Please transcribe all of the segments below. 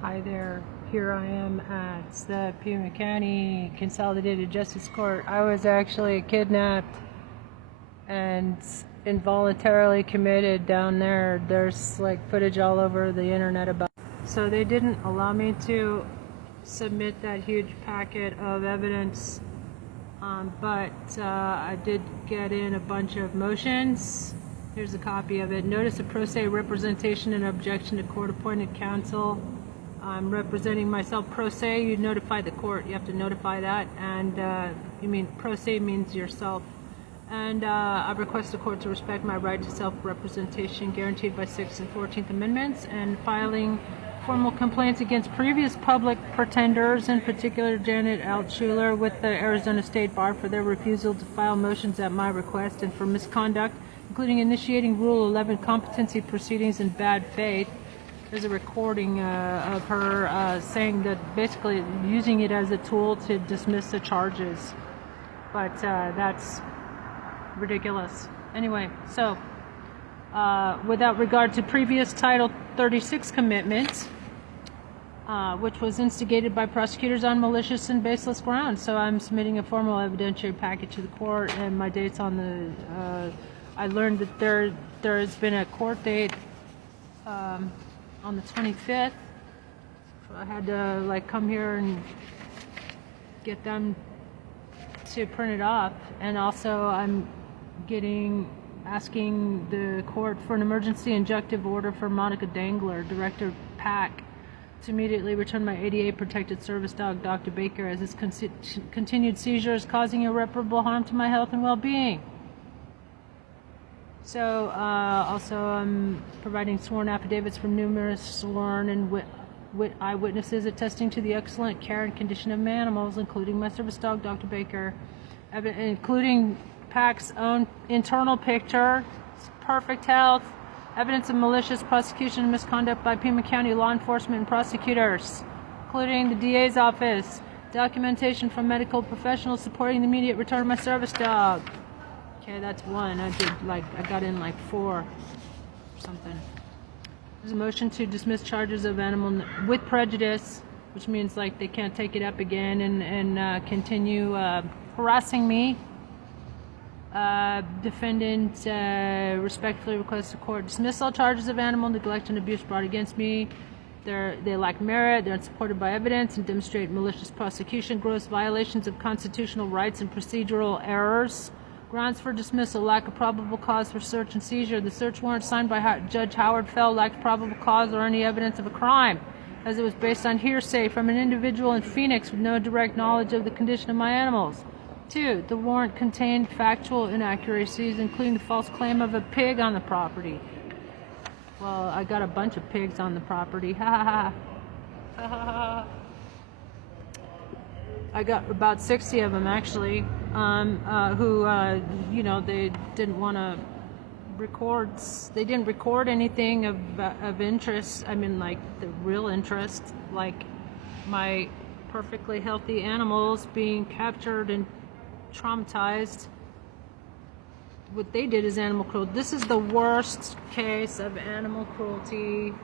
Hi there. Here I am at the Pima County Consolidated Justice Court. I was actually kidnapped and involuntarily committed down there. There's like footage all over the internet about it. So they didn't allow me to submit that huge packet of evidence, but I did get in a bunch of motions. Here's a copy of it. Notice of pro se representation and objection to court-appointed counsel. I'm representing myself pro se. You notify the court. You have to notify that. And you mean pro se means yourself. And I request the court to respect my right to self-representation guaranteed by 6th and 14th Amendments, and filing formal complaints against previous public pretenders, in particular Janet Altshuler, with the Arizona State Bar for their refusal to file motions at my request and for misconduct, including initiating Rule 11 competency proceedings in bad faith. There's a recording of her saying that, basically using it as a tool to dismiss the charges. But that's ridiculous. Anyway, so without regard to previous Title 36 commitments, which was instigated by prosecutors on malicious and baseless grounds. So I'm submitting a formal evidentiary package to the court, and my date's on the, I learned that there has been a court date on the 25th. So I had to like come here and get them to print it off. And also I'm asking the court for an emergency injunctive order for Monica Dangler, Director PAC, to immediately return my ADA protected service dog, Dr. Baker, as his continued seizure is causing irreparable harm to my health and well-being. So also I'm providing sworn affidavits from numerous sworn and eyewitnesses attesting to the excellent care and condition of my animals, including my service dog, Dr. Baker, including PAC's own internal picture, perfect health, evidence of malicious prosecution and misconduct by Pima County law enforcement and prosecutors, including the DA's office, documentation from medical professionals supporting the immediate return of my service dog. Okay, that's one. I got in like 4 or something. There's a motion to dismiss charges of animal with prejudice, which means like they can't take it up again and continue harassing me. Defendant respectfully requests the court dismiss all charges of animal neglect and abuse brought against me. They lack merit, they're unsupported by evidence, and demonstrate malicious prosecution, gross violations of constitutional rights, and procedural errors. Grounds for dismissal: lack of probable cause for search and seizure. The search warrant signed by Judge Howard Fell lacked probable cause or any evidence of a crime, as it was based on hearsay from an individual in Phoenix with no direct knowledge of the condition of my animals. 2. The warrant contained factual inaccuracies, including the false claim of a pig on the property. Well, I got a bunch of pigs on the property. Ha ha ha. Ha ha ha. I got about 60 of them actually, who, they didn't want to record. They didn't record anything of interest. I mean, like the real interest, like my perfectly healthy animals being captured and traumatized. What they did is animal cruelty. This is the worst case of animal cruelty,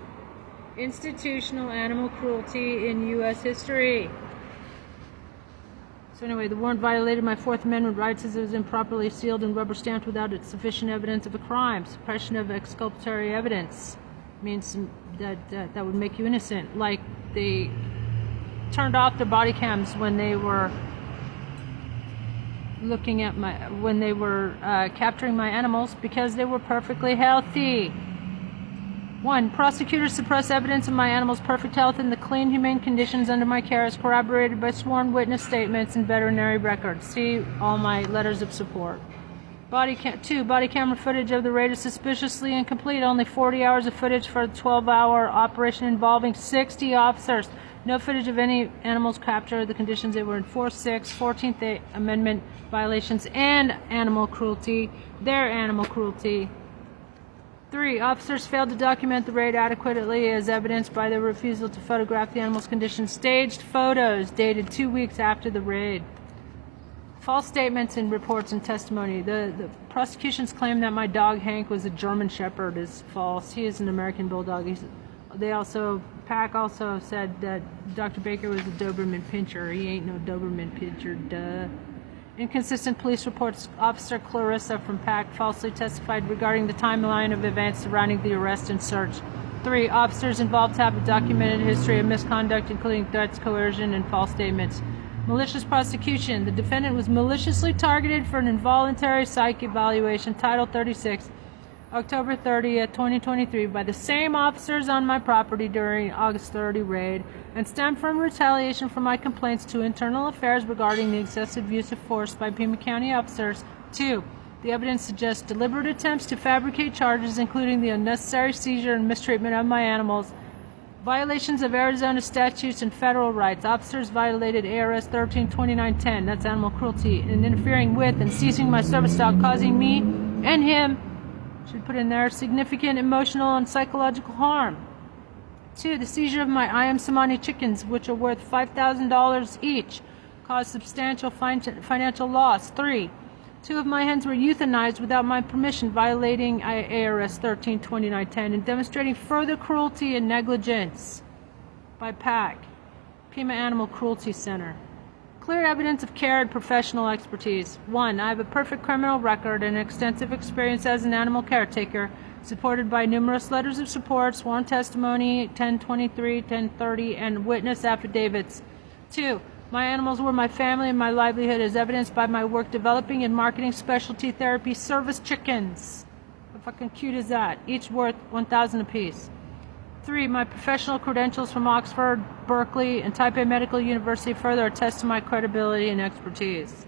institutional animal cruelty in U.S. history. So anyway, the warrant violated my Fourth Amendment rights as it was improperly sealed and rubber stamped without sufficient evidence of a crime. Suppression of exculpatory evidence means that would make you innocent. Like they turned off their body cams when they were looking at capturing my animals because they were perfectly healthy. 1. Prosecutors suppress evidence of my animals' perfect health and the clean, humane conditions under my care as corroborated by sworn witness statements and veterinary records. See all my letters of support. 2. Body camera footage of the raid is suspiciously incomplete. Only 40 hours of footage for a 12-hour operation involving 60 officers. No footage of any animals captured, the conditions they were in. 4, 6, 14th Amendment violations and animal cruelty. Their animal cruelty. 3. Officers failed to document the raid adequately as evidenced by their refusal to photograph the animal's condition. Staged photos dated 2 weeks after the raid. False statements in reports and testimony. The prosecution's claim that my dog Hank was a German Shepherd is false. He is an American Bulldog. They also PAC also said that Dr. Baker was a Doberman pinscher. He ain't no Doberman pinscher, duh. Inconsistent police reports. Officer Clarissa from PAC falsely testified regarding the timeline of events surrounding the arrest and search. 3. Officers involved have a documented history of misconduct, including threats, coercion, and false statements. Malicious prosecution. The defendant was maliciously targeted for an involuntary psych evaluation, Title 36, October 30th, 2023, by the same officers on my property during August 30 raid, and stemmed from retaliation for my complaints to Internal Affairs regarding the excessive use of force by Pima County officers. 2. The evidence suggests deliberate attempts to fabricate charges, including the unnecessary seizure and mistreatment of my animals, violations of Arizona statutes and federal rights. Officers violated ARS 132910, that's animal cruelty, in interfering with and seizing my service dog, causing me and him, should put in there, significant emotional and psychological harm. 2. The seizure of my I Am Samani chickens, which are worth $5,000 each, caused substantial financial loss. 3. 2 of my hens were euthanized without my permission, violating ARS 132910 and demonstrating further cruelty and negligence by PAC, Pima Animal Cruelty Center. Clear evidence of care and professional expertise. 1. I have a perfect criminal record and extensive experience as an animal caretaker, supported by numerous letters of support, sworn testimony, 1023, 1030, and witness affidavits. 2. My animals were my family and my livelihood, as evidenced by my work developing and marketing specialty therapy service chickens. How fucking cute is that? Each worth $1,000 apiece. 3. My professional credentials from Oxford, Berkeley, and Taipei Medical University further attest to my credibility and expertise.